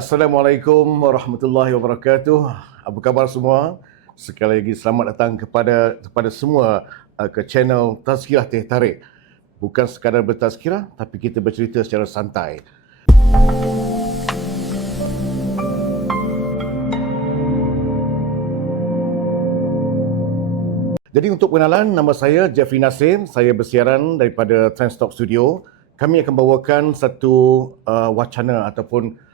Assalamualaikum warahmatullahi wabarakatuh. Apa khabar semua? Sekali lagi selamat datang kepada semua ke channel Tazkirah Teh Tarik. Bukan sekadar bertazkirah, tapi kita bercerita secara santai. Jadi untuk pengenalan, nama saya Jeffrey Nasir. Saya bersiaran daripada Transtalk Studio. Kami akan bawakan satu wacana ataupun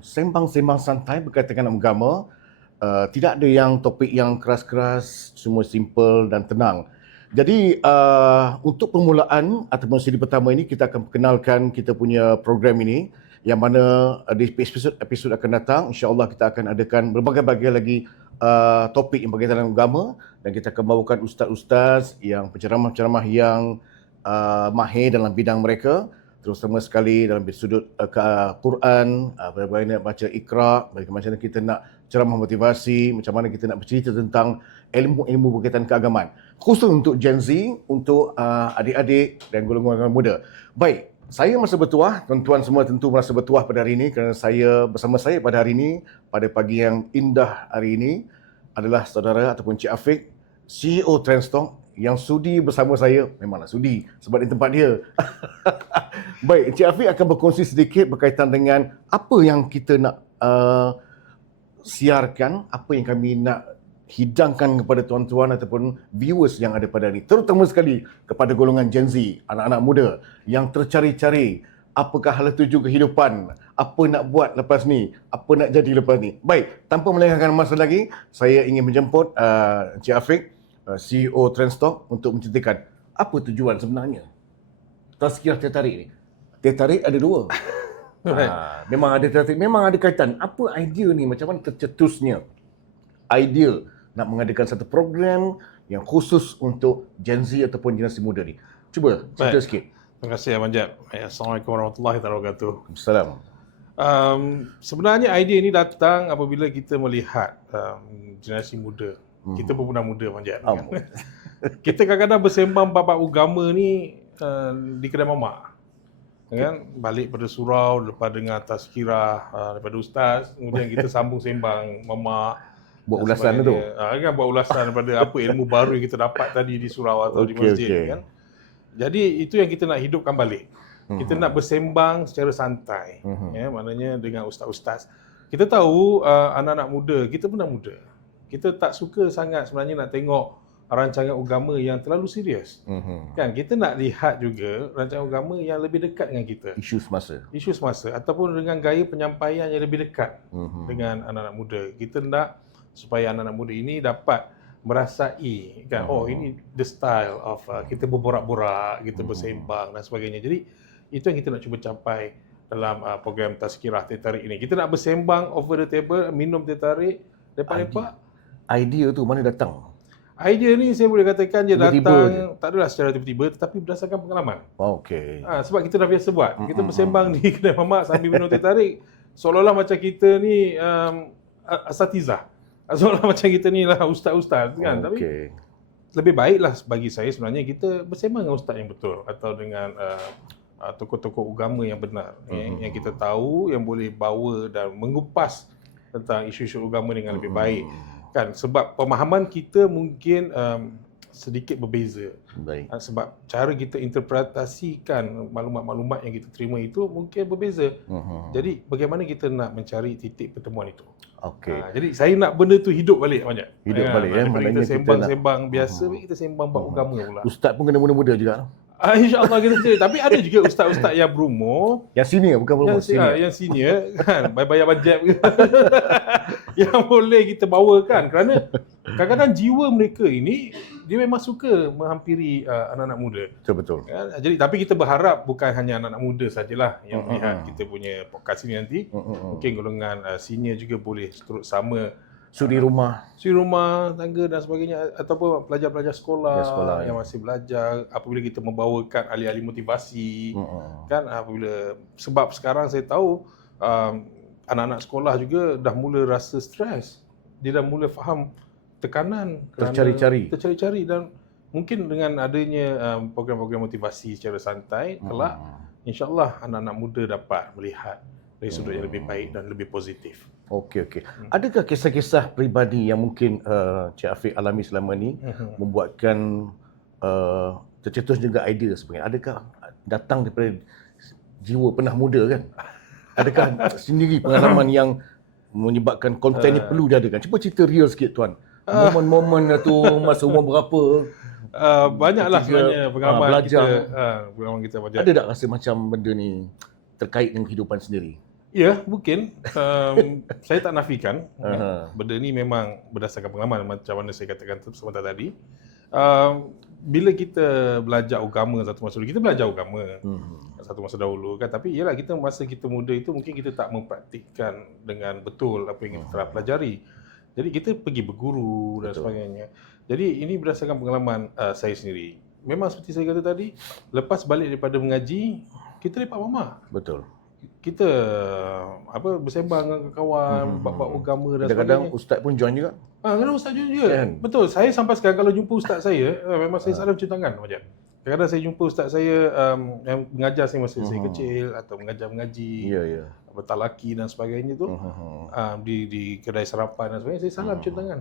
sembang-sembang santai berkaitan dengan agama. Tidak ada yang topik yang keras-keras, semua simple dan tenang. Jadi untuk permulaan ataupun siri pertama ini, kita akan perkenalkan kita punya program ini, yang mana di episod akan datang, insya-Allah kita akan adakan berbagai-bagai lagi topik yang berkaitan dengan agama, dan kita akan bawakan ustaz-ustaz yang penceramah-penceramah yang mahir dalam bidang mereka, terutama sekali dalam sudut Quran, bagaimana baca Iqra, bagaimana kita nak ceramah motivasi, macam mana kita nak bercerita tentang ilmu-ilmu berkaitan keagamaan, khusus untuk Gen Z, untuk adik-adik dan golongan muda. Baik, saya merasa bertuah, tuan-tuan semua tentu merasa bertuah pada hari ini, kerana bersama saya pada hari ini, pada pagi yang indah hari ini, adalah saudara ataupun Cik Afiq, CEO Transtalk, yang sudi bersama saya. Memanglah sudi sebab di tempat dia. Baik, Cik Afiq akan berkongsi sedikit berkaitan dengan apa yang kita nak siarkan, apa yang kami nak hidangkan kepada tuan-tuan ataupun viewers yang ada pada hari ini, terutama sekali kepada golongan Gen Z, anak-anak muda yang tercari-cari apakah hala tuju kehidupan, apa nak buat lepas ni, apa nak jadi lepas ni. Baik, tanpa melengahkan masa lagi, saya ingin menjemput Cik Afiq, CEO Transtalk, untuk menceritakan apa tujuan sebenarnya Tazkirah Teh Tarik ni. Teh tarik ada dua. Memang ada tertarik, memang ada kaitan. Apa idea ni, macam mana tercetusnya idea nak mengadakan satu program yang khusus untuk Gen Z ataupun generasi muda ni? Cuba cerita sikit. Terima kasih Abang Jeb. Assalamualaikum warahmatullahi wabarakatuh. Assalamualaikum. Sebenarnya idea ini datang apabila kita melihat generasi muda. Kita pun pernah muda Abang Jeb. Kan? Kita kadang-kadang bersembang bab agama ni di kedai mamak. Kan? Balik pada surau, lepas dengar tazkirah daripada ustaz, kemudian kita sambung sembang mamak. Buat ulasan tu. Kan buat ulasan daripada apa ilmu baru yang kita dapat tadi di surau atau di masjid. Kan? Jadi itu yang kita nak hidupkan balik. Kita nak bersembang secara santai. Ya, maknanya dengan ustaz-ustaz. Kita tahu anak-anak muda, kita pun dah muda. Kita tak suka sangat sebenarnya nak tengok rancangan agama yang terlalu serius. Kan kita nak lihat juga rancangan agama yang lebih dekat dengan kita. Isu semasa ataupun dengan gaya penyampaian yang lebih dekat dengan anak-anak muda. Kita nak supaya anak-anak muda ini dapat merasai kan, oh ini the style of kita berborak-borak, kita bersembang dan sebagainya. Jadi itu yang kita nak cuba capai dalam program Tazkirah Teh Tarik ini. Kita nak bersembang over the table, minum teh tarik, lepak-lepak. Idea tu mana datang? Idea ni saya boleh katakan dia Tiba-tiba datang je. Tak adalah secara tiba-tiba, tetapi berdasarkan pengalaman. Okey. Sebab kita dah biasa buat. Kita bersembang di kedai mamak sambil minum teh tarik, seolah-olah macam kita ni asatizah. Seolah macam kita ni lah ustaz-ustaz kan. Tapi lebih baiklah bagi saya sebenarnya kita bersembang dengan ustaz yang betul, atau dengan tokoh-tokoh agama yang benar, yang kita tahu, yang boleh bawa dan mengupas tentang isu-isu agama dengan lebih baik. Kan, sebab pemahaman kita mungkin sedikit berbeza. Sebab cara kita interpretasikan maklumat-maklumat yang kita terima itu mungkin berbeza. Jadi bagaimana kita nak mencari titik pertemuan itu? Jadi saya nak benda tu hidup balik banyak. Hidup balik ya. Kita sembang-sembang biasa, kita sembang bab agama pula. Ustaz pun kena muda-muda juga. InsyaAllah kita cari. Tapi ada juga ustaz-ustaz yang berumur. Yang senior, bukan berumur. Yang senior kan, bayar bajet yang boleh kita bawakan, kerana kadang-kadang jiwa mereka ini dia memang suka menghampiri anak-anak muda. Betul. Kan? Jadi tapi kita berharap bukan hanya anak-anak muda sajalah yang melihat kita punya podcast ini nanti. Mungkin golongan senior juga boleh turut sama. Suri rumah, tangga dan sebagainya, ataupun pelajar-pelajar sekolah yang masih belajar, apabila kita membawakan ahli-ahli motivasi, kan, apabila sebab sekarang saya tahu anak-anak sekolah juga dah mula rasa stres, dia dah mula faham tekanan, tercari-cari, dan mungkin dengan adanya program-program motivasi secara santai kelak, insya-Allah anak-anak muda dapat melihat dari sudut yang lebih baik dan lebih positif. Okey. Adakah kisah-kisah peribadi yang mungkin Cik Afiq alami selama ni membuatkan tercetus juga idea sebenarnya? Adakah datang daripada jiwa pernah muda kan? Adakah sendiri pengalaman yang menyebabkan konten ni perlu diadakan? Cuba cerita real sikit tuan. Momen-momen tu masa umur berapa? Banyaklah Ketika, sebenarnya pengalaman belajar. pengalaman kita belajar. Ada tak rasa macam benda ni terkait dengan kehidupan sendiri? Ya, mungkin. Saya tak nafikan. Benda ni memang berdasarkan pengalaman macam mana saya katakan sebentar tadi. Bila kita belajar agama satu masa dulu, kita belajar agama satu masa dahulu kan. Tapi ialah kita masa kita muda itu mungkin kita tak mempraktikkan dengan betul apa yang kita telah pelajari. Jadi kita pergi berguru dan sebagainya. Jadi ini berdasarkan pengalaman saya sendiri. Memang seperti saya kata tadi, lepas balik daripada mengaji, kita lepak mama. Betul. Kita bersembang dengan kawan, bab-bab agama dan Kadang-kadang sebagainya. ustaz pun join juga. Kadang ustaz juga. Kan? Betul. Saya sampai sekarang kalau jumpa ustaz saya, memang saya salam cium tangan macam. Kadang-kadang saya jumpa ustaz saya yang mengajar saya masa saya kecil atau mengajar mengaji. Ya. Talaki dan sebagainya tu di kedai sarapan dan sebagainya, saya salam cium tangan.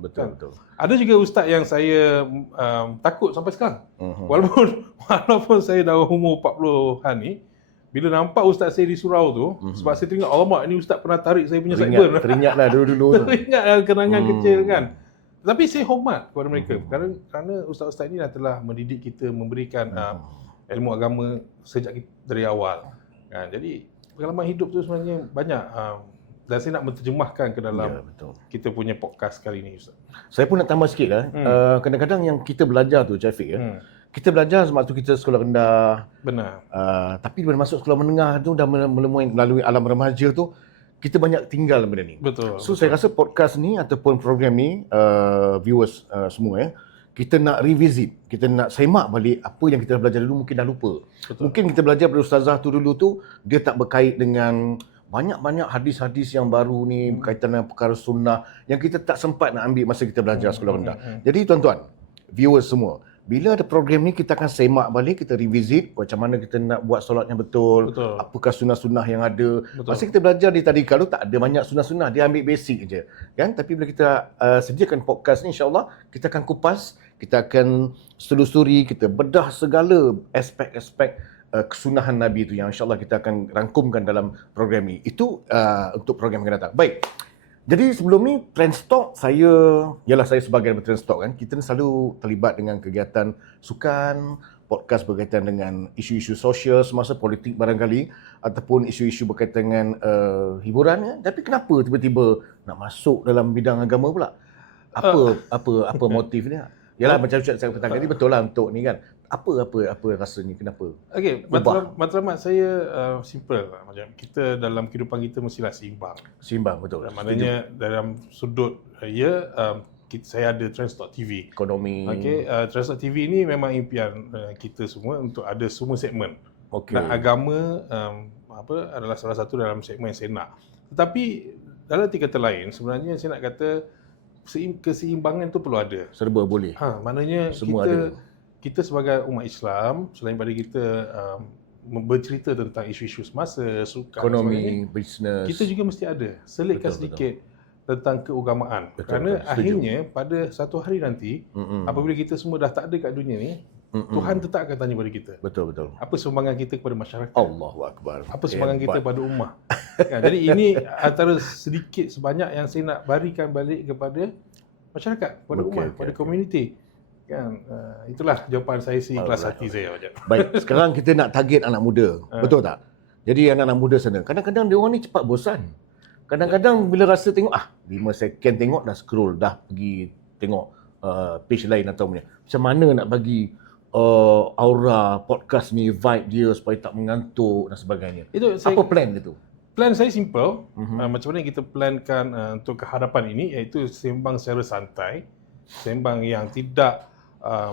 Betul. Ada juga ustaz yang saya takut sampai sekarang. Walaupun saya dah umur 40-an ni, bila nampak ustaz saya di surau tu, sebab saya teringat, alamak ni ustaz pernah tarik saya punya sideburn. Teringatlah dulu-dulu tu. Teringatlah kenangan kecil kan. Tapi saya hormat kepada mereka kerana ustaz-ustaz ini telah mendidik kita, memberikan ilmu agama sejak dari awal. Jadi pengalaman hidup tu sebenarnya banyak dan saya nak menterjemahkan ke dalam kita punya podcast kali ini, Ustaz. Saya pun nak tambah sikit lah. Kadang-kadang yang kita belajar tu, Cik Afiq kita belajar sebab tu kita sekolah rendah. Benar. Tapi bila masuk sekolah menengah tu dah melalui alam remaja tu, kita banyak tinggal benda ni. Betul. So saya rasa podcast ni ataupun program ni, viewers semua kita nak revisit, kita nak semak balik apa yang kita belajar dulu, mungkin dah lupa. Betul. Mungkin kita belajar pada ustazah tu dulu tu, dia tak berkait dengan banyak-banyak hadis-hadis yang baru ni berkaitan dengan perkara sunnah yang kita tak sempat nak ambil masa kita belajar sekolah rendah. Jadi tuan-tuan, viewers semua, bila ada program ni kita akan semak balik, kita revisit macam mana kita nak buat solat yang betul. Apakah sunnah-sunnah yang ada. Masa kita belajar di tadika tu tak ada banyak sunnah-sunnah, dia ambil basic je. Kan? Tapi bila kita sediakan podcast ni, insya-Allah kita akan kupas, kita akan selusuri, kita bedah segala aspek-aspek kesunahan Nabi tu yang insya-Allah kita akan rangkumkan dalam program ni. Itu untuk program yang akan datang. Baik. Jadi sebelum ni Trendstalk saya sebagai Trendstalk kan, kita selalu terlibat dengan kegiatan sukan, podcast berkaitan dengan isu-isu sosial semasa politik barangkali ataupun isu-isu berkaitan dengan hiburan kan. Tapi kenapa tiba-tiba nak masuk dalam bidang agama pula? Apa motif dia? Yalah macam saya katakan tadi betul lah untuk ni kan. Apa rasanya kenapa? Okey, matlamat saya simple lah. Macam kita dalam kehidupan kita mestilah seimbang. Seimbang betul. Maknanya dalam sudut saya ada Trendstalk TV. Ekonomi. Okey, Trendstalk TV ni memang impian kita semua untuk ada semua segmen. Okey. Dan agama adalah salah satu dalam segmen yang saya nak. Tetapi dalam tingkatan lain sebenarnya saya nak kata keseimbangan tu perlu ada. Serba boleh. Maknanya semua kita sebagai umat Islam, selain pada kita bercerita tentang isu-isu semasa, sukan, ekonomi, bisnes, kita juga mesti ada selitkan sedikit tentang keagamaan. Kerana akhirnya pada satu hari nanti, apabila kita semua dah tak ada kat dunia ni, Tuhan tetap akan tanya pada kita. Betul. Apa sumbangan kita kepada masyarakat? Allahu Akbar. Apa sumbangan kita pada ummah? Jadi ini antara sedikit sebanyak yang saya nak berikan balik kepada masyarakat, kepada ummah, kepada komuniti. Kan itulah jawapan saya ikhlas hati saya macam. Baik, sekarang kita nak target anak muda. Betul tak? Jadi anak-anak muda sana, kadang-kadang dia orang ni cepat bosan. Kadang-kadang bila rasa tengok 5 second tengok dah scroll, dah pergi tengok page lain atau macam mana nak bagi aura podcast ni, vibe dia supaya tak mengantuk dan sebagainya. Apa plan dia tu? Plan saya simple. Macam mana kita plankan untuk kehadapan ini, iaitu sembang secara santai, sembang yang tidak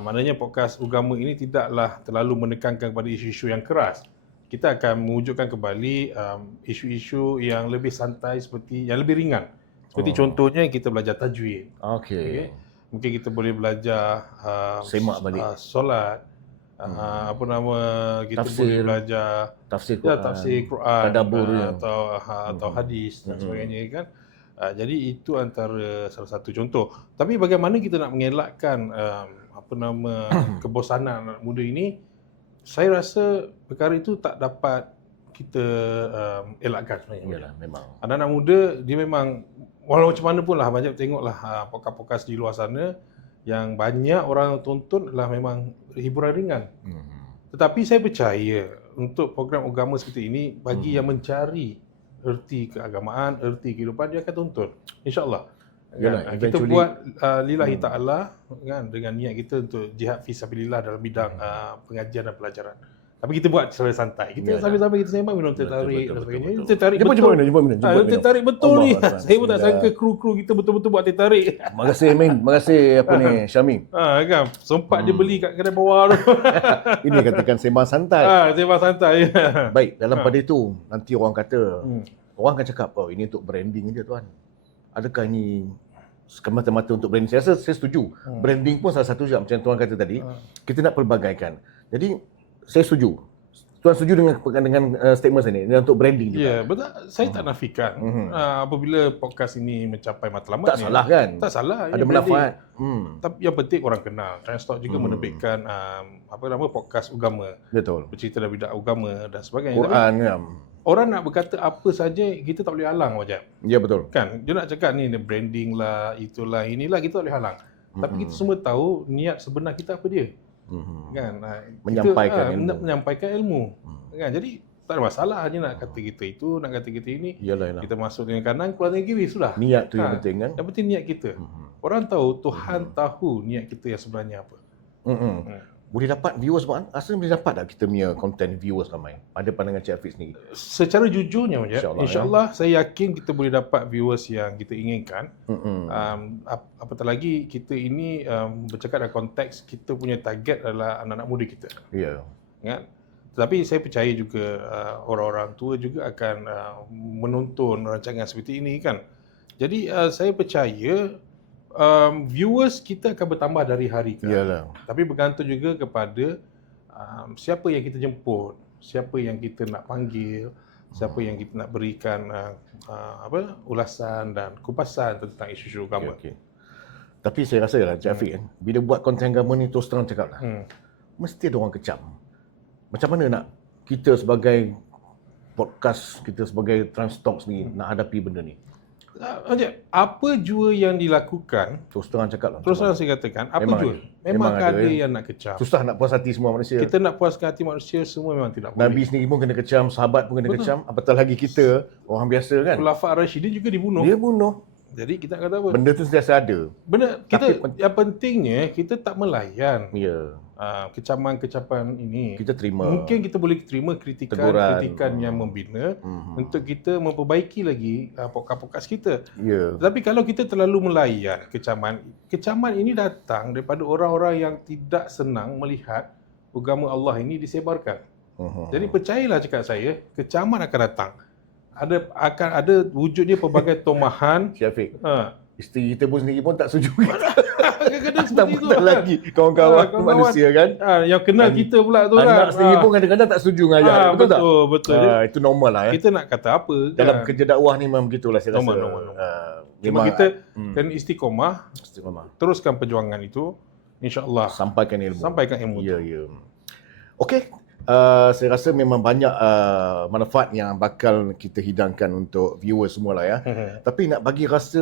maknanya podcast agama ini tidaklah terlalu menekankan kepada isu-isu yang keras. Kita akan mewujudkan kembali isu-isu yang lebih santai, seperti yang lebih ringan. Seperti contohnya kita belajar tajwid. Okey. Mungkin kita boleh belajar semak balik solat, Apa nama, kita Tafsir. boleh belajar Tafsir tafsir Quran, tadabbur atau hadis dan sebagainya kan. Jadi itu antara salah satu contoh. Tapi bagaimana kita nak mengelakkan kebosanan anak muda ini? Saya rasa perkara itu tak dapat kita elakkan sebenarnya. Yalah, memang. Anak-anak muda dia memang walau macam mana pun lah, banyak tengoklah podcast-podcast di luar sana yang banyak orang tonton adalah memang hiburan ringan. Tetapi saya percaya untuk program agama seperti ini, bagi yang mencari erti keagamaan, erti kehidupan, dia akan tonton. InsyaAllah. Yalah, Kita buat lillahi ta'ala kan, dengan niat kita untuk jihad fi sabilillah dalam bidang pengajian dan pelajaran. Tapi kita buat secara santai. Kita sambil-sambil kita sembang minum teh tarik dan sebagainya. Teh tarik betul. Jumpa minum. Teh tarik betul ni. Allah, Saya pun tak sangka kru-kru kita betul-betul buat teh tarik. Terima kasih Min, terima kasih Syamim. Kan, sempat dia beli kat kedai bawah tu. Ini katakan sembang santai. Sembang santai. Baik, dalam pada itu nanti orang kata, orang akan cakap, oh ini untuk branding je tuan. Adakah ini semata-mata untuk branding? Saya rasa saya setuju. Branding pun salah satu juga macam tuan kata tadi. Kita nak pelbagaikan. Jadi saya setuju. Tuan setuju dengan statement saya ni, untuk branding juga. Ya, betul. Saya tak nafikan apabila podcast ini mencapai matlamat Tak ni. salah kan? Tak salah. Ada Ini manfaat. Tapi yang penting orang kenal. Transtalk juga menerbitkan podcast agama. Betul. Bercerita dalam bidang agama dan sebagainya. Quran kan. Orang nak berkata apa saja, kita tak boleh halang macam. Ya betul. Kan? Dia nak cakap ni branding lah, itulah, inilah, kita tak boleh halang. Tapi kita semua tahu niat sebenar kita apa dia. Kan? Menyampaikan ilmu. Menyampaikan ilmu. Kan? Jadi tak ada masalah je nak kata kita itu, nak kata kita ini. Yalah. Kita masuk dengan kanan, keluar dengan kiri, sudah. Niat tu yang penting kan. Yang penting niat kita. Orang tahu, Tuhan tahu niat kita yang sebenarnya apa. Boleh dapat viewers bang? Rasa boleh dapat tak kita punya content viewers ramai? Ada pandangan Cik Hafiz sendiri? Secara jujurnya, InsyaAllah saya yakin kita boleh dapat viewers yang kita inginkan. Apatah lagi kita ini bercakap dalam konteks kita punya target adalah anak-anak muda kita. Ya. Kan? Tetapi saya percaya juga orang-orang tua juga akan menonton rancangan seperti ini kan. Jadi saya percaya viewers kita akan bertambah dari hari ke hari. Tapi bergantung juga kepada siapa yang kita jemput, siapa yang kita nak panggil, siapa yang kita nak berikan ulasan dan kupasan tentang isu-isu agama. Okay. Tapi saya rasa lah Cik Hafiz kan, bila buat konten agama ni terus terang cakap lah, mesti ada orang kecam. Macam mana nak kita sebagai podcast, kita sebagai Transtalk ni nak hadapi benda ni? Apa jua yang dilakukan, terus terang cakap lah. Terus terang saya katakan, apa jua? Memang ada yang nak kecam. Susah nak puas hati semua manusia. Kita nak puaskan hati manusia semua memang tidak boleh. Nabi sendiri pun kena kecam, sahabat pun kena kecam. Apatah lagi kita, orang biasa kan. Khulafa' Ar-Rasyidin juga dibunuh. Dia bunuh. Jadi kita kata apa? Benda tu sentiasa ada. Benda kita yang pentingnya kita tak melayan. Ya. Kecaman-kecapan ini. Kita terima. Mungkin kita boleh terima kritikan yang membina untuk kita memperbaiki lagi podcast kita. Ya. Tapi kalau kita terlalu melayan kecaman ini datang daripada orang-orang yang tidak senang melihat agama Allah ini disebarkan. Jadi percayalah cakap saya, kecaman akan datang. Akan ada wujudnya pelbagai tomahan. Syafiq. Isteri kita pun sendiri pun tak setuju. Kadang-kadang seperti itu kan. Lagi kawan-kawan manusia kan. Yang kenal kita pula tu kan. Anak sendiri pun kadang-kadang tak setuju dengan ayat. Betul tak? Betul. Itu normal lah ya. Kita nak kata apa dalam kan? kerja dakwah ni memang begitulah saya rasa. Normal. Cuma kita kena istiqomah. Teruskan perjuangan itu. InsyaAllah. Sampaikan ilmu. Ya. Okey. Saya rasa memang banyak manfaat yang bakal kita hidangkan untuk viewers semualah ya. Tapi nak bagi rasa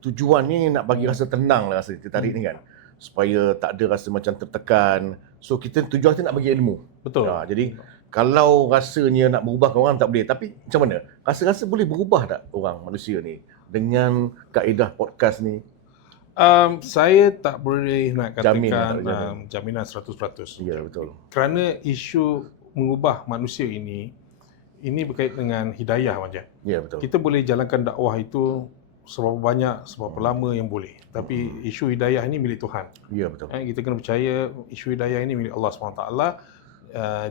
tujuan ni, nak bagi rasa tenang lah rasa kita tarik ni kan. Supaya tak ada rasa macam tertekan. So tujuan kita nak bagi ilmu. Betul. Jadi kalau rasanya nak berubahkan orang tak boleh. Tapi macam mana? Rasa-rasa boleh berubah tak orang manusia ni dengan kaedah podcast ni? Saya tak boleh nak katakan jaminan 100%. Ya, betul. Kerana isu mengubah manusia ini berkaitan dengan hidayah macam. Ya, betul. Kita boleh jalankan dakwah itu seberapa banyak, seberapa lama yang boleh. Tapi isu hidayah ini milik Tuhan. Ya, betul. Kita kena percaya isu hidayah ini milik Allah SWT.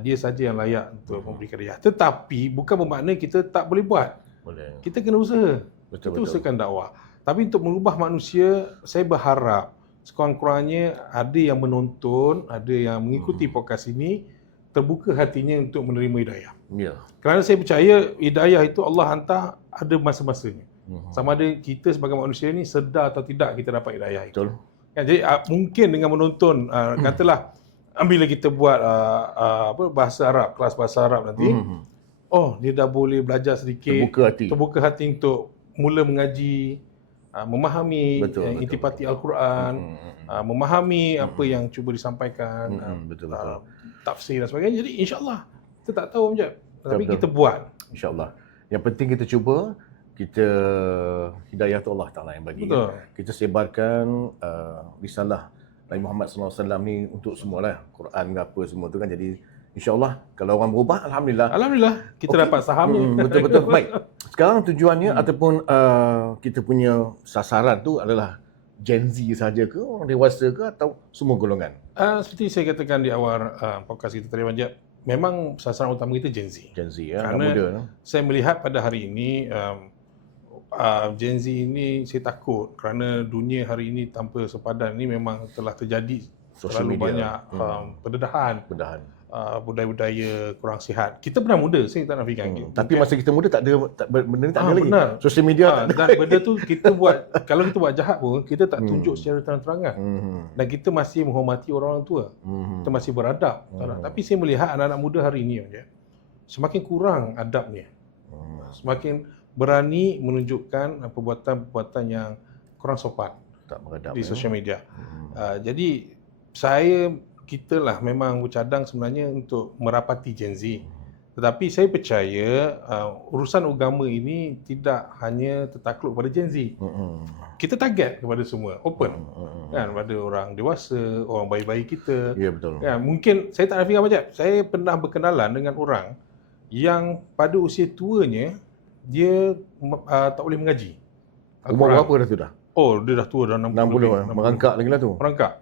Dia saja yang layak untuk memberikan hidayah. Tetapi bukan bermakna kita tak boleh buat. Boleh. Kita kena usaha. Betul. Kita usahakan dakwah. Tapi untuk merubah manusia, saya berharap sekurang-kurangnya ada yang menonton, ada yang mengikuti podcast ini, terbuka hatinya untuk menerima hidayah. Ya. Kerana saya percaya hidayah itu Allah hantar ada masa-masanya. Sama ada kita sebagai manusia ni sedar atau tidak kita dapat hidayah itu. Betul. Kan, jadi mungkin dengan menonton, katalah bila kita buat bahasa Arab, kelas bahasa Arab nanti, dia dah boleh belajar sedikit, terbuka hati untuk mula mengaji, memahami intipati Al-Quran, memahami apa yang cuba disampaikan, tafsir dan sebagainya. Jadi insya-Allah kita tak tahu macam, tapi kita buat. Insya-Allah. Yang penting kita cuba, kita hidayah tu Allah Taala yang bagi. Betul. Kita sebarkan risalah Nabi Muhammad SAW ni untuk semualah, Quran ke apa semua tu kan. Jadi insya-Allah kalau orang berubah, alhamdulillah kita dapat sahamnya. Betul-betul. Baik. Sekarang tujuannya ataupun kita punya sasaran tu adalah Gen Z saja ke, orang dewasa ke, atau semua golongan? Seperti saya katakan di awal podcast kita tadi, Manjat, memang sasaran utama kita Gen Z. Gen Z ya, anak Kerana muda. saya melihat pada hari ini Gen Z ini saya takut kerana dunia hari ini tanpa sepadan ini memang telah terjadi terlalu banyak pendedahan. Budaya-budaya kurang sihat. Kita pernah muda, saya tak nafikan. Tapi masa kita muda benda ni tak ada lagi. Benar. Sosial media tak ada. Dan benda tu kita buat, kalau kita buat jahat pun, kita tak tunjuk secara terang-terangan. Dan kita masih menghormati orang-orang tua. Kita masih beradab. Tapi saya melihat anak-anak muda hari ini, semakin kurang adabnya. Semakin berani menunjukkan perbuatan-perbuatan yang kurang sopan tak beradab di sosial media. Jadi kita lah memang bercadang sebenarnya untuk merapati Gen Z. Tetapi saya percaya urusan agama ini tidak hanya tertakluk pada Gen Z. Kita target kepada semua, open. Kan, pada orang dewasa, orang bayi-bayi kita. Ya, betul. Kan, mungkin saya tak nafikan macam, saya pernah berkenalan dengan orang yang pada usia tuanya dia tak boleh mengaji. Umur berapa dah tu dah? Oh, dia dah tua, dah 60 merangkak lagi lah tu. Merangkak.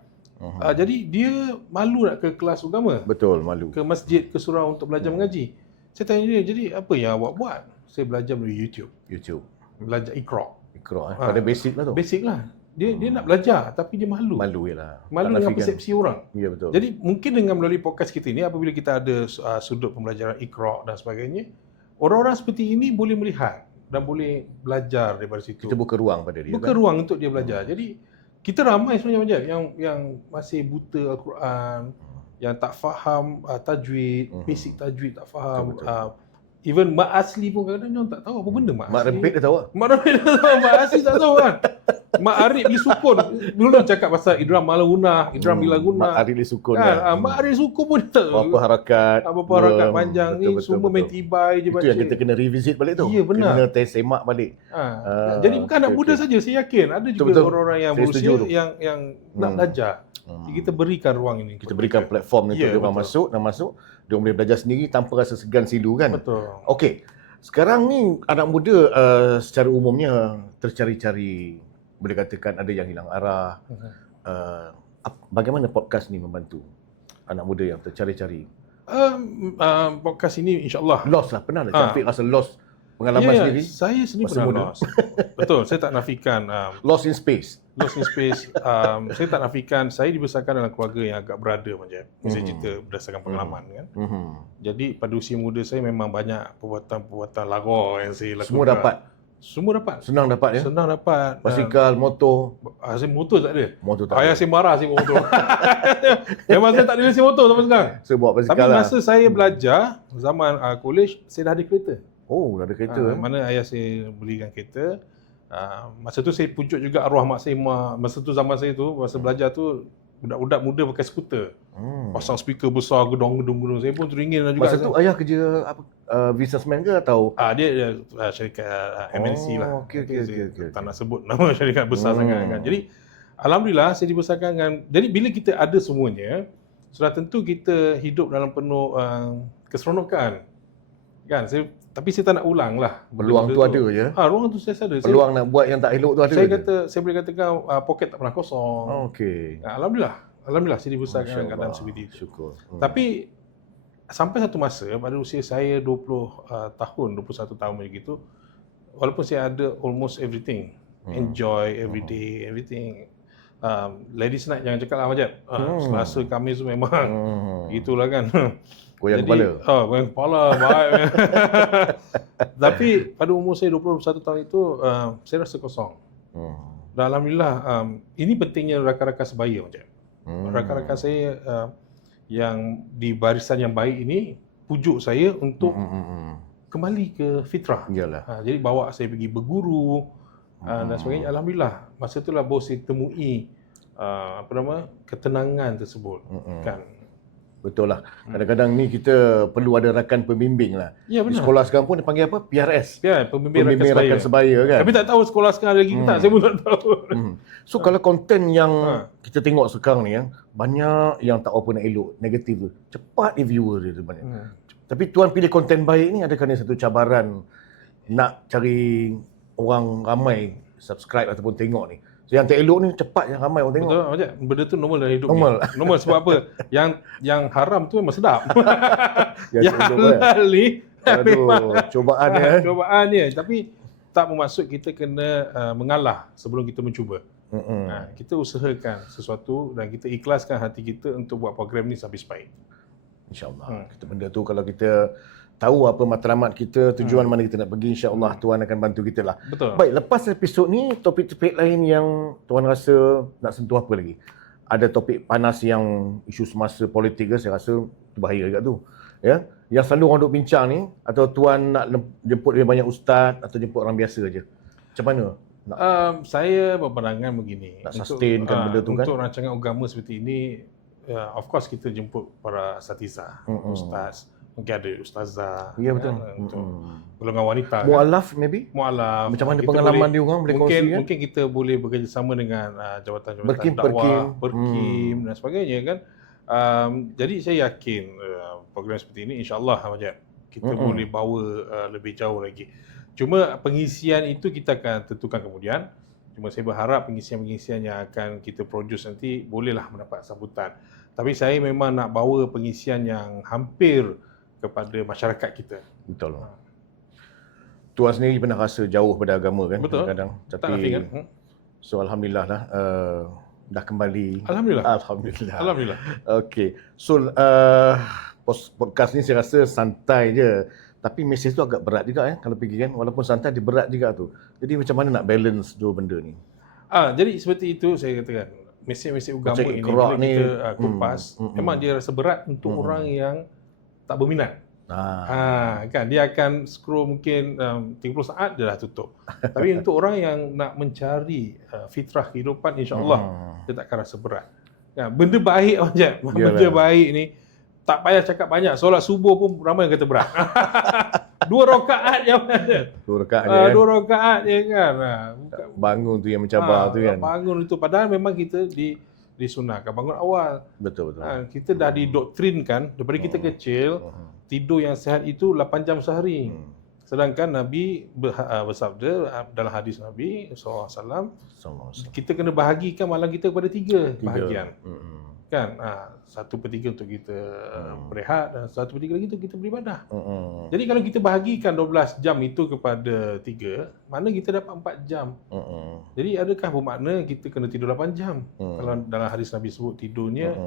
Jadi dia malu nak ke kelas agama. Betul, malu. Ke masjid, ke surau untuk belajar mengaji. Saya tanya dia, jadi apa yang awak buat? Saya belajar melalui YouTube. Belajar Iqra. Pada basic lah tu. Basic lah. Dia nak belajar tapi dia malu. Malu jelah. Malu dengan persepsi orang. Ya, betul. Jadi mungkin dengan melalui podcast kita ini, apabila kita ada sudut pembelajaran Iqra dan sebagainya, orang-orang seperti ini boleh melihat dan boleh belajar daripada situ. Kita buka ruang pada dia. Buka ruang untuk dia belajar. Jadi kita ramai sebenarnya yang masih buta Al-Quran, yang tak faham tajwid, basic tajwid tak faham. Even mak asli pun kadang-kadang tak tahu apa benda mak asli. Mak rempit dia tahu. Mak rempit dia tahu, mak asli tak tahu kan. Mak Arif di sukun. Dulu cakap pasal idram malagunah, idram bilagunah. Mak Arif di sukun kan. Mak Arif sukun pun dia tak tahu. Apa harakat. Apa harakat panjang ni, semua main tibai je baca. Itu yang kita kena revisit balik tu. Ya, benar. Kena test semak balik. Jadi bukan anak muda saja, saya yakin ada juga orang-orang yang berusia yang nak belajar. Kita berikan ruang ini. Kita berikan platform ni untuk dia orang masuk, dia boleh belajar sendiri tanpa rasa segan silu kan. Betul. Okey. Sekarang ni anak muda secara umumnya tercari-cari, boleh katakan ada yang hilang arah. Bagaimana podcast ni membantu anak muda yang tercari-cari? Podcast ini insya-Allah Lost lah, pernah tak Syafiq rasa lost pengalaman sendiri? Saya sendiri pernah lost. Betul, saya tak nafikan Lost in space. Saya tak nafikan, saya dibesarkan dalam keluarga yang agak berada macam saya cerita berdasarkan pengalaman kan. Jadi pada usia muda saya memang banyak perbuatan lara yang saya lakukan. Semua dapat. Senang dapat ya? Senang dapat. Basikal, motor. Saya motor tak ada. Motor tak ada. Ayah saya marah saya bawa motor. Memang saya tak ada lesen motor sampai sekarang. Saya bawa basikal. Tapi masa saya belajar, zaman college, saya dah ada kereta. Oh, dah ada kereta. Mana ayah saya belikan kereta. Masa tu saya pujuk juga arwah mak saya. Masa tu zaman saya tu, masa belajar tu, budak-budak muda pakai skuter. Pasang speaker besar, gedung-gedung. Saya pun teringin juga. Masa tu ayah kerja apa? Businessman ke atau? Dia syarikat MNC lah. Okey. Tak nak sebut nama syarikat besar sangat kan. Jadi alhamdulillah saya dibesarkan dengan. Jadi bila kita ada semuanya, sudah tentu kita hidup dalam penuh keseronokan. Kan? Tapi saya tak nak ulang lah. Peluang tu ada je. Ruang tu saya ada. Peluang nak buat yang tak elok tu ada. Saya boleh katakan poket tak pernah kosong. Okey. Alhamdulillah saya dibesarkan dengan keadaan seperti itu. Syukur. Tapi sampai satu masa pada usia saya 21 tahun begitu, walaupun saya ada almost everything, enjoy every day, everything, ladies night jangan cakap lah Majid. Selasa, Khamis tu memang itulah kan. Goyang Jadi, kepala. goyang kepala, baik. Tapi pada umur saya 21 tahun itu, saya rasa kosong. Dan Alhamdulillah, ini pentingnya rakan-rakan sebaya Majid. Rakan-rakan saya yang di barisan yang baik ini pujuk saya untuk kembali ke fitrah. Iyalah. Jadi bawa saya pergi berguru dan sebagainya. Alhamdulillah, masa itulah baru saya temui ketenangan tersebut. Kan. Betul lah. Kadang-kadang ni kita perlu ada rakan pembimbing lah. Ya, Di benar. sekolah sekarang pun dia panggil apa? PRS. Ya, pembimbing Rakan sebaya kan. Tapi tak tahu sekolah sekarang ada lagi ke tak, saya pun tak tahu. So kalau konten yang kita tengok sekarang ni banyak yang tak apa nak elok, negatif tu. Cepat dia viewer dia tu banyak. Tapi tuan pilih konten baik ni adakah ni satu cabaran nak cari orang ramai subscribe ataupun tengok ni. So yang tak elok ni cepat yang ramai orang tengok. Betul, Majid. Benda tu normal dalam hidup Normal. ni. Normal sebab apa? Yang haram tu memang sedap. Yang yang halal ni Aduh, cobaan dia. cobaan dia. Tapi tak bermaksud kita kena mengalah sebelum kita mencuba. Kita usahakan sesuatu dan kita ikhlaskan hati kita untuk buat program ni sampai baik. InsyaAllah. Kita benda tu kalau kita tahu apa matlamat kita, tujuan mana kita nak pergi, insya-Allah Tuhan akan bantu kita lah. Betul. Baik, lepas episod ni, topik-topik lain yang Tuan rasa nak sentuh apa lagi? Ada topik panas yang isu semasa politik ke, saya rasa tu bahaya juga tu. Ya, yang selalu orang duk bincang ni, atau Tuan nak jemput lebih banyak ustaz atau jemput orang biasa aja? Macam mana? Saya berpandangan begini. Nak sustainkan benda tu kan? Untuk rancangan agama seperti ini, of course kita jemput para asatizah, ustaz. Mungkin ada ustazah. Ya, betul. Untuk golongan wanita. Mu'alaf maybe? Mu'alaf. Macam mana Kita pengalaman dia orang boleh kongsi kan? Mungkin kita boleh bekerjasama dengan jawatan-jawatan Berkim, dakwah, berkim dan sebagainya kan. Jadi saya yakin program seperti ini insya-Allah Majid kita boleh bawa lebih jauh lagi. Cuma pengisian itu kita akan tentukan kemudian. Cuma saya berharap pengisian-pengisian yang akan kita produce nanti bolehlah mendapat sambutan. Tapi saya memang nak bawa pengisian yang hampir kepada masyarakat kita. Betul. Tuan sendiri pernah rasa jauh pada agama kan? Betul. Kadang-kadang. Tak nak kan? So Alhamdulillah lah. Dah kembali. Alhamdulillah. Alhamdulillah. Alhamdulillah. Okay. So podcast ni saya rasa santai je. Tapi mesej tu agak berat juga kalau pergi kan. Walaupun santai dia berat juga tu. Jadi macam mana nak balance dua benda ni? Jadi seperti itu saya katakan. Mesej-mesej agama Macam ini Iqra' bila ni, kita kupas, memang dia rasa berat untuk orang yang tak berminat. Kan dia akan scroll mungkin 30 saat dia dah tutup. Tapi untuk orang yang nak mencari fitrah kehidupan, insya-Allah dia tak akan rasa berat. Kan benda baik Majid, benda baik ni tak payah cakap banyak. Solat subuh pun ramai yang kata berat. 2 rakaat je mana? 2 rakaat je 2 rakaat je kan. Bangun tu yang mencabar tu kan. Bangun itu padahal memang kita disunahkan bangun awal. Betul. Kita dah didoktrinkan daripada kita kecil tidur yang sihat itu 8 jam sehari. Sedangkan Nabi bersabda dalam hadis Nabi SAW, kita kena bahagikan malam kita kepada 3 bahagian. Kan? 1/3 untuk kita berehat dan 1/3 lagi untuk kita beribadah. Jadi kalau kita bahagikan 12 jam itu kepada 3, mana kita dapat 4 jam. Jadi adakah bermakna kita kena tidur 8 jam? Kalau dalam hadis Nabi sebut tidurnya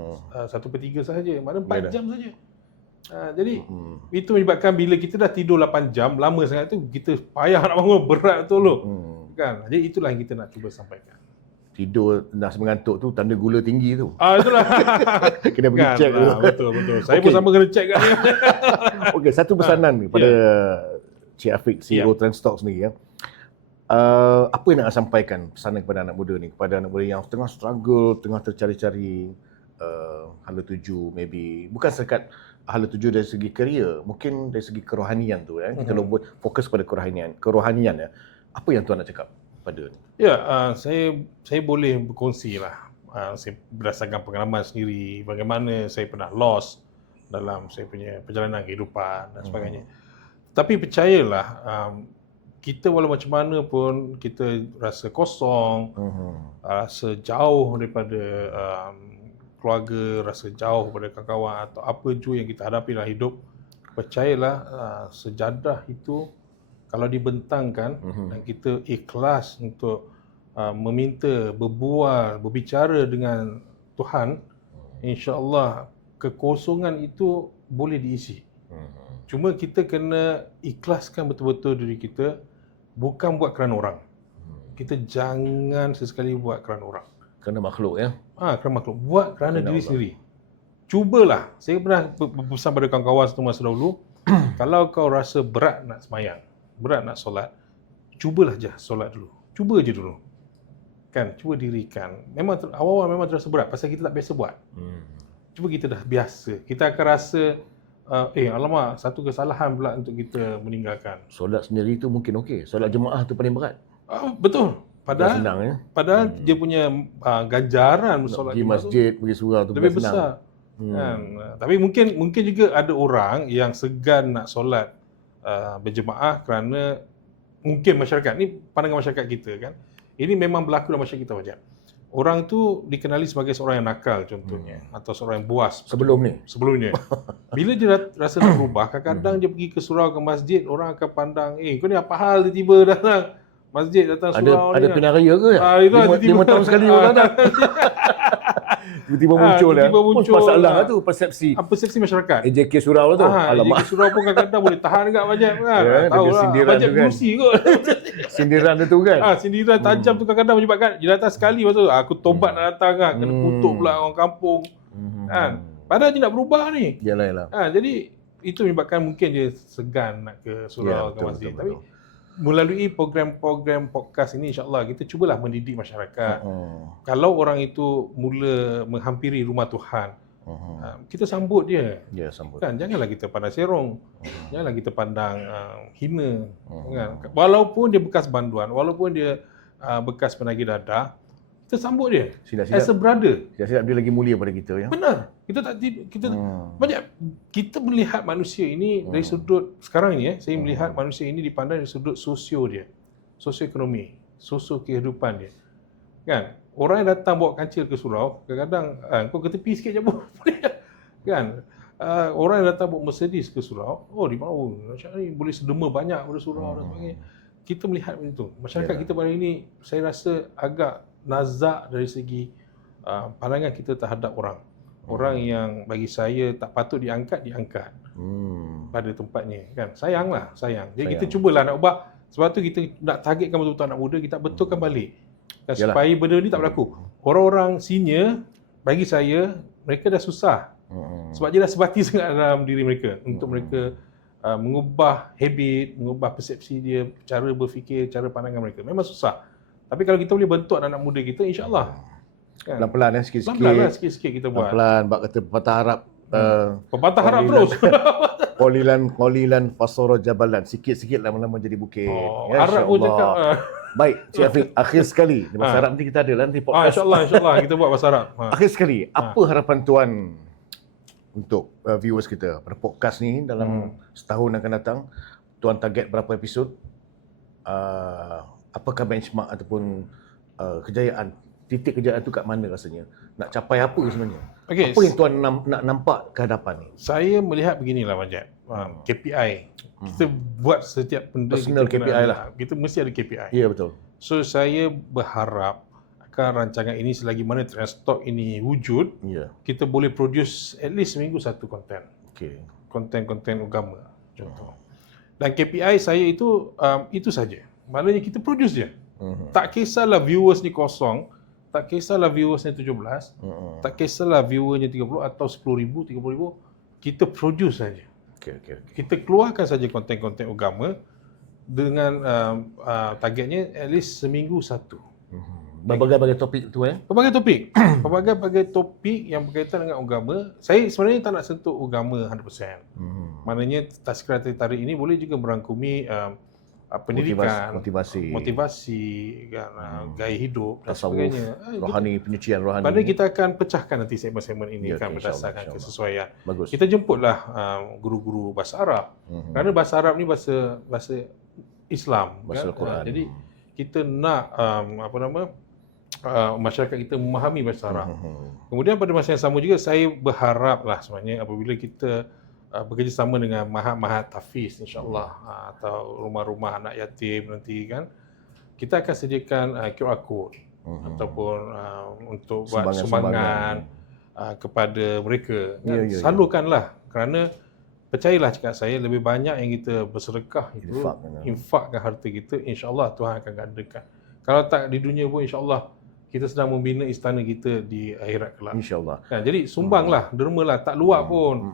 1/3 sahaja, mana 4 jam saja. Jadi itu menyebabkan bila kita dah tidur 8 jam lama sangat tu kita payah nak bangun, berat betul loh. Kan? Jadi itulah yang kita nak cuba sampaikan. Tidur dah mengantuk tu tanda gula tinggi tu. Itulah. Kena pergi Kan? check dulu. Betul. Saya pun sama kena check kan. Okey, satu pesanan ni pada Cik Afiq, CEO Trendstocks ni ya. Apa yang nak sampaikan pesanan kepada anak muda ni, kepada anak muda yang tengah struggle, tengah tercari-cari hala tuju maybe. Bukan sekat hala tuju dari segi kerjaya, mungkin dari segi kerohanian tu ya. Kita lebih fokus pada kerohanian ya. Apa yang tuan nak cakap pada ni? Ya, saya boleh berkongsi lah. Saya berdasarkan pengalaman sendiri bagaimana saya pernah lost dalam saya punya perjalanan kehidupan dan sebagainya. Tapi percayalah, kita walau macam mana pun kita rasa kosong, rasa jauh daripada keluarga, rasa jauh daripada kawan-kawan atau apa jua yang kita hadapi dalam hidup, percayalah sejadah itu kalau dibentangkan dan kita ikhlas untuk meminta, berbual, berbicara dengan Tuhan, insya-Allah kekosongan itu boleh diisi. Cuma kita kena ikhlaskan betul-betul diri kita, bukan buat kerana orang. Kita jangan sesekali buat kerana orang. Kerana makhluk ya. Kerana makhluk. Buat kerana diri sendiri. Cubalah. Saya pernah berpesan pada kawan-kawan satu masa dahulu, kalau kau rasa berat nak sembahyang, berat nak solat, cubalah je solat dulu. Cuba je dulu. Kan, cuba dirikan. Memang awal-awal memang terasa berat pasal kita tak biasa buat. Cuba kita dah biasa. Kita akan rasa alamak, satu kesalahan pula untuk kita meninggalkan. Solat sendiri tu mungkin okey. Solat jemaah tu paling berat. Betul. Padahal senang ya. Padahal dia punya ganjaran solat pergi masjid, pergi surau tu lebih senang. besar. Kan? Tapi mungkin juga ada orang yang segan nak solat berjemaah kerana mungkin masyarakat ni, pandangan masyarakat kita kan. Ini memang berlaku dalam masyarakat kita wajar. Orang tu dikenali sebagai seorang yang nakal contohnya, atau seorang yang buas sebelumnya. Bila dia rasa nak berubah, kadang-kadang dia pergi ke surau, ke masjid, orang akan pandang, kau ni apa hal tiba-tiba datang masjid, datang surau ada ni. pilihan raya ke? Itu 5 tahun sekali orang datang. Tiba-tiba muncul ya. Masalah lah tu, persepsi. Persepsi masyarakat. AJK surau lah tu. Alamak. AJK surau pun kadang-kadang boleh tahan dekat bajet kan. Tahu lah, bajet kursi kot. Sindiran tu kan. Sindiran tajam tu kadang-kadang menyebabkan dia datang sekali, lepas tu aku tobat nak datang kan. Kena kutuk pula orang kampung. Kan. Padahal dia nak berubah ni. Yalah. Jadi itu menyebabkan mungkin dia segan nak ke surau, ke masjid. Tapi melalui program-program podcast ini, insya-Allah kita cubalah mendidik masyarakat. Kalau orang itu mula menghampiri rumah Tuhan, kita sambut dia. Ya, sambut. Kan, janganlah kita pandang serong. Janganlah kita pandang hina. Kan? Walaupun dia bekas banduan, walaupun dia bekas penagih dadah, kita sambut dia. Silap-silap. As a brother. Silap-silap dia lagi mulia pada kita ya. Benar. Banyak kita melihat manusia ini dari sudut sekarang ini saya melihat manusia ini dipandang dari sudut sosioekonomi, kehidupan dia. Kan? Orang yang datang bawa kancil ke surau, kadang-kadang kau ke tepi sikit je pun. Kan? Orang yang datang bawa Mercedes ke surau, di mana macam ni boleh sedema banyak pada surau dan sebagainya. Kita melihat macam itu. Masyarakat kita pada ini saya rasa agak nazak dari segi pandangan kita terhadap orang. Orang yang bagi saya tak patut diangkat pada tempatnya kan. Sayang. Jadi kita cubalah nak ubah. Sebab tu kita nak targetkan betul-betul anak muda, kita betulkan balik. Dan supaya benda ni tak berlaku. Orang-orang senior bagi saya mereka dah susah. Sebab dia dah sebati sangat dalam diri mereka untuk mereka mengubah habit, mengubah persepsi dia, cara berfikir, cara pandangan mereka. Memang susah. Tapi kalau kita boleh bentuk anak muda kita, insya-Allah. Kan? Pelan-pelan sikit-sikit. Pelan-pelan sikit-sikit kita buat. Pelan-pelan, bak kata pepatah Arab. Pepatah Arab terus. Qalilan fasara jabalan. Sikit-sikit lama-lama jadi bukit. Arab pun cakap. Baik, Cik Afiq, akhir sekali. Bahasa Arab nanti kita ada nanti podcast. InsyaAllah kita buat bahasa Arab. Akhir sekali, apa harapan tuan untuk viewers kita pada podcast ni dalam setahun akan datang? Tuan target berapa episod? Apakah benchmark ataupun kejayaan, titik kejayaan tu kat mana rasanya? Nak capai apa sebenarnya? Apa yang tuan nak nampak ke hadapan ni? Saya melihat beginilah Majid. KPI. Kita buat setiap benda personal kita KPI lah. Kita mesti ada KPI. Ya, betul. So saya berharap akan rancangan ini selagi mana Trendstock ini wujud, kita boleh produce at least seminggu satu konten. Konten-konten agama contoh. Dan KPI saya itu saja. Maknanya kita produce je. Tak kisahlah viewers ni kosong, tak kisahlah viewers ni 17, tak kisahlah viewernya 30 atau 10,000, 30,000, kita produce saja. Kita keluarkan saja konten-konten agama dengan targetnya at least seminggu satu. Berbagai-bagai topik tu Pelbagai topik yang berkaitan dengan agama. Saya sebenarnya tak nak sentuh agama 100%. Maknanya tazkirah tarikh ini boleh juga merangkumi pendidikan, motivasi kan, gaya hidup dan sebagainya. Rohani, penyucian rohani. Pada kita akan pecahkan nanti segmen-segmen ini kan berdasarkan kesesuaian. Bagus. Kita jemputlah guru-guru bahasa Arab. Kerana bahasa Arab ni bahasa Islam, bahasa Al-Quran. Jadi kita nak masyarakat kita memahami bahasa Arab. Kemudian pada masa yang sama juga saya berharaplah sebenarnya apabila kita bekerjasama dengan mahat-mahat tahfiz insya-Allah atau rumah-rumah anak yatim nanti kan, kita akan sediakan QR code ataupun untuk buat sumbangan kepada mereka. Kan? Salurkanlah, kerana percayalah cakap saya, lebih banyak yang kita bersedekah itu, infakkan harta kita, insya-Allah Tuhan akan gandakan. Kalau tak di dunia pun, insya-Allah kita sedang membina istana kita di akhirat kelak. InsyaAllah. Kan? Jadi sumbanglah, dermalah, tak luar pun.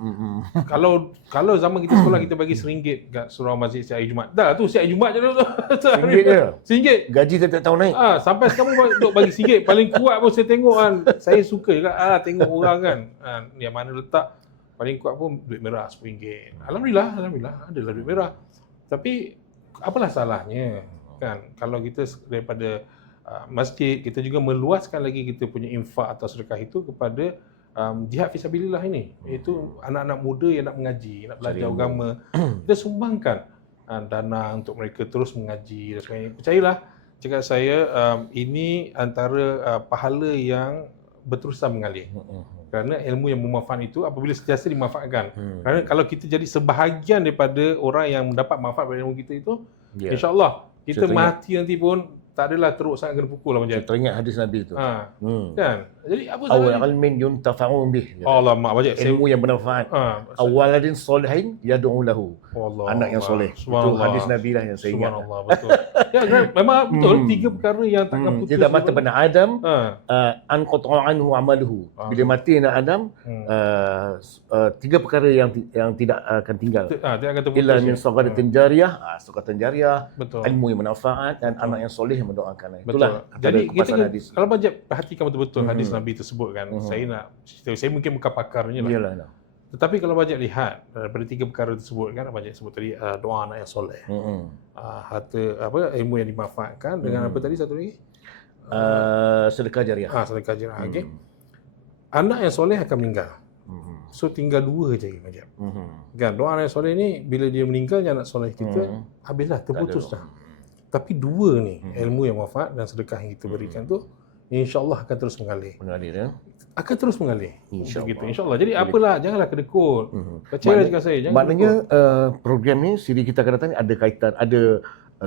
Kalau zaman kita sekolah kita bagi RM1 kat surau masjid setiap hari Jumaat. Dah tu setiap hari Jumaat je tu. RM1 je? RM1. Gaji tak tahu naik? Sampai sekarang duk bagi RM1. Paling kuat pun saya tengok kan. Saya suka juga tengok orang kan. Yang mana letak paling kuat pun duit merah RM10. Alhamdulillah adalah duit merah. Tapi apalah salahnya kan kalau kita daripada masjid, kita juga meluaskan lagi kita punya infak atau sedekah itu kepada jihad fisabilillah ini, iaitu anak-anak muda yang nak mengaji, nak belajar agama. Kita sumbangkan dana untuk mereka terus mengaji dan sebagainya. Percayalah cakap saya, ini antara pahala yang berterusan mengalir. Kerana ilmu yang bermanfaat itu apabila sentiasa dimanfaatkan. Kerana kalau kita jadi sebahagian daripada orang yang mendapat manfaat dari ilmu kita itu, insya-Allah kita mati nanti pun tak adalah teruk sangat kena pukul lah macam tu. Teringat hadis Nabi tu. Kan? Jadi apa Awal ilmin yuntafa'un bih. Allah mak baca ilmu yang bermanfaat. Awaladin solihin yad'u lahu. Anak yang soleh. Itu hadis Nabi lah yang saya ingat. Subhanallah, betul. Ya, memang betul 3 perkara yang takkan putus. Kita mati pada Adam, an qata'a anhu amaluhu. Bila mati anak Adam, 3 perkara yang tidak akan tinggal. Tidak akan terputus. Illa min sagharatin jariyah, sedekah jariyah, betul. ilmu yang bermanfaat dan anak yang soleh yang mendoakan. Itulah. Jadi kita kalau baca perhatikan betul-betul hadis Nabi tersebut kan. Saya mungkin bukan pakarnya lah. Iyalah. Tetapi kalau banyak lihat daripada 3 perkara tersebut kan, banyak sebut tadi doa anak yang soleh, harta ilmu yang dimanfaatkan dengan apa tadi satu lagi, sedekah jariah. Sedekah jariah. Okey. Anak yang soleh akan meninggal. So tinggal 2 je macam. Kan doa anak yang soleh ni bila dia meninggal, anak soleh kita habislah, terputus dah. Tapi 2 ni, ilmu yang manfaat dan sedekah yang kita berikan tu, insya-Allah akan terus mengalir. Ya. Akan terus mengalir. InsyaAllah. InsyaAllah. Jadi apalah, janganlah kedekut. Percayalah jika saya. Jangan maknanya program ni, siri kita akan datang ni ada kaitan, ada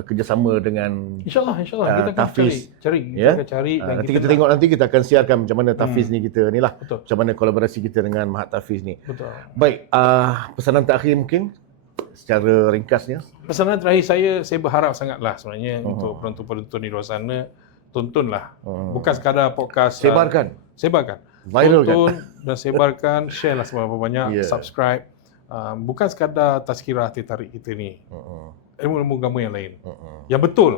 kerjasama dengan InsyaAllah kita akan Tafiz. cari. Ya? Kita akan cari. Dan nanti kita tengok, nanti kita akan siarkan macam mana Tafiz ni kita ni lah. Betul. Macam mana kolaborasi kita dengan Mahat Tafiz ni. Betul. Baik, pesanan terakhir mungkin secara ringkasnya. Pesanan terakhir saya berharap sangatlah sebenarnya untuk penonton-penonton di luar sana, tontonlah. Bukan sekadar podcast. Sebarkan. Viral tonton dan sebarkan, share lah seberapa banyak, subscribe. Bukan sekadar tazkirah tertarik kita ni. Ilmu-ilmu agama yang lain. Yang betul.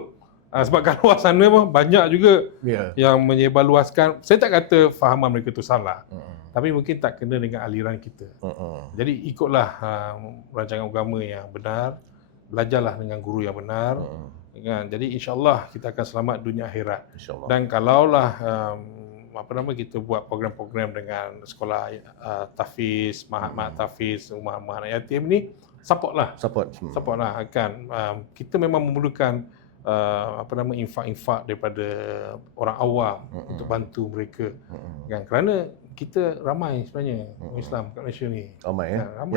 Sebab kat luar sana pun banyak juga yang menyebarluaskan. Saya tak kata fahaman mereka tu salah. Tapi mungkin tak kena dengan aliran kita. Jadi ikutlah rancangan agama yang benar. Belajarlah dengan guru yang benar. Kan? Jadi insya-Allah kita akan selamat dunia akhirat. Dan kalaulah kita buat program-program dengan sekolah Tafiz, Mahat Tafiz, rumah anak yatim ni, support lah kan. Kita memang memerlukan infak-infak daripada orang awam untuk bantu mereka kan, kerana kita ramai sebenarnya orang Islam kat Malaysia ni. Ramai ramai.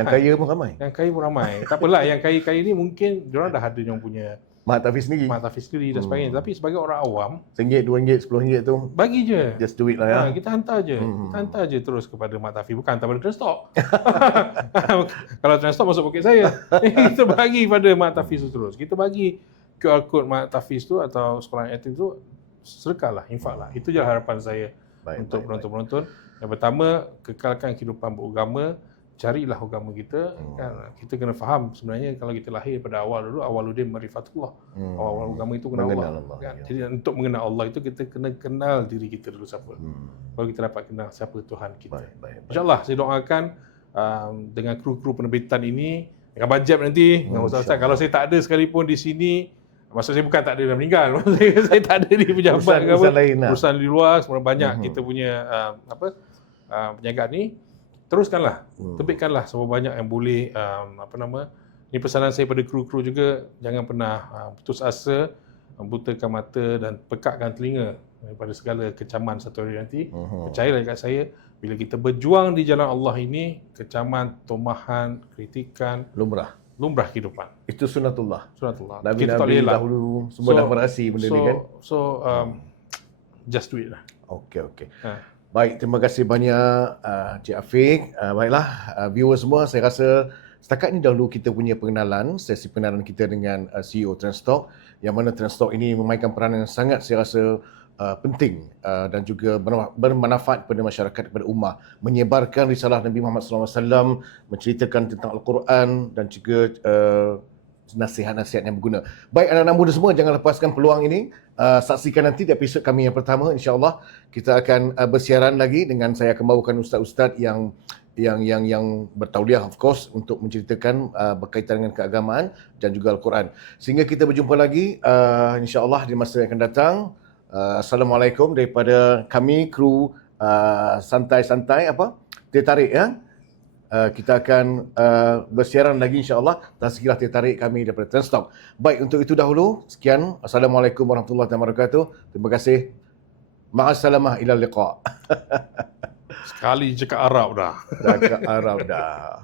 Yang kaya pun ramai. Tak apalah, yang kaya-kaya ni mungkin diorang dah ada yang punya Mahat Tafiz sendiri dan sebagainya. Tapi sebagai orang awam, RM1, RM2, RM10 tu bagi je. Just do it lah ya. Kita hantar je. Kita hantar je terus kepada Mahat Tafiz. Bukan hantar pada Transtop. Kalau Transtop masuk poket saya. Kita bagi pada Mahat Tafiz tu terus. Kita bagi QR code Mahat Tafiz tu atau sekolah yatim tu, sedekahlah, infaklah. Itu je harapan saya untuk penonton-penonton. Yang pertama, kekalkan kehidupan beragama. Carilah agama kita. Kan? Kita kena faham sebenarnya kalau kita lahir pada awaludin marifatullah. Awal agama itu kena Allah. Kan? Jadi untuk mengenal Allah itu kita kena kenal diri kita dulu siapa. Baru kita dapat kenal siapa Tuhan kita. InsyaAllah saya doakan dengan kru-kru penerbitan ini, dengan bajet nanti, dengan ustaz-ustaz. Kalau saya tak ada sekalipun di sini, maksud saya bukan tak ada dah meninggal. saya tak ada di pejabat urusan di luar, sebenarnya banyak kita punya penjagaan ni. Teruskanlah, terbitkanlah seberapa banyak yang boleh. Ini pesanan saya pada kru-kru juga, jangan pernah putus asa, butakan mata dan pekakkan telinga daripada segala kecaman satu hari nanti. Percayalah dekat saya, bila kita berjuang di jalan Allah ini, kecaman, tomahan, kritikan, lumrah kehidupan. Itu sunatullah. Sunatullah. Nabi-nabi Kita tak boleh elak. dahulu semua dah merasi benda ni kan. Just do it lah. Okey. Baik, terima kasih banyak Cik Afiq. Baiklah, viewers semua, saya rasa setakat ini dahulu kita punya pengenalan, sesi pengenalan kita dengan CEO Trendstock, yang mana Trendstock ini memainkan peranan yang sangat saya rasa penting dan juga bermanfaat kepada masyarakat, kepada ummah, menyebarkan risalah Nabi Muhammad SAW, menceritakan tentang Al-Quran dan juga nasihat-nasihat yang berguna. Baik anak-anak muda semua, jangan lepaskan peluang ini. Saksikan nanti di episod kami yang pertama, insya-Allah kita akan bersiaran lagi dengan saya akan bawakan ustaz-ustaz yang bertauliah of course untuk menceritakan berkaitan dengan keagamaan dan juga Al-Quran. Sehingga kita berjumpa lagi insya-Allah di masa yang akan datang. Assalamualaikum daripada kami kru santai-santai teh tarik ya. Kita akan bersiaran lagi insya-Allah. Tazkirah teh tarik kami daripada Trendstock. Baik, untuk itu dahulu sekian. Assalamualaikum warahmatullahi wabarakatuh. Terima kasih. Ma'assalamah ila liqa. Sekali cakap Arab dah. Cakap Arab dah.